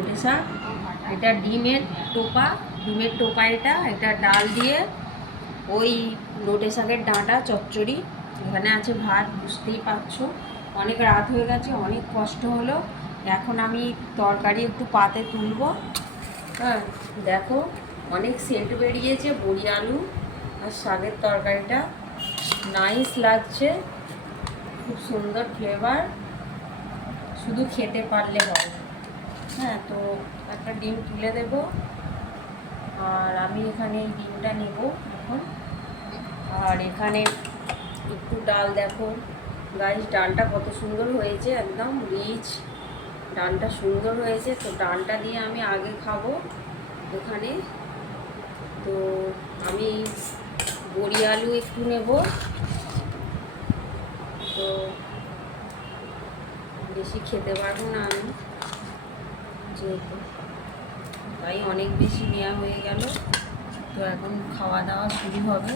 নোটে শাক, এটা ডিমের টোপা, এটা ডাল দিয়ে ওই নোটে শাকের ডাঁটা চচ্চড়ি, এখানে আছে ভাত। বুঝতেই পারছো অনেক রাত হয়ে গেছে, অনেক কষ্ট হলো। এখন আমি তরকারি একটু পাতে তুলবো। হ্যাঁ দেখো অনেক সেন্ট বেরিয়েছে, বড়ি আলু আর শাকের তরকারিটা নাইস লাগছে, খুব সুন্দর ফ্লেভার, শুধু খেতে পারলে হবে। হ্যাঁ তো একটা ডিম তুলে দেব, আর আমি এখানে এই ডিমটা নেব এখন। আর এখানে একটু ডাল, দেখো গাইস ডালটা কত সুন্দর হয়েছে, একদম রিচ ডালটা সুন্দর হয়েছে। তো ডালটা দিয়ে আমি আগে খাবো এখানে। তো আমি বড়ি আলু একটু নেব, তো বেশি খেতে পারবো না আমি যেহেতু, তাই অনেক বেশি নেওয়া হয়ে গেল। তো এখন খাওয়া দাওয়া শুরু হবে।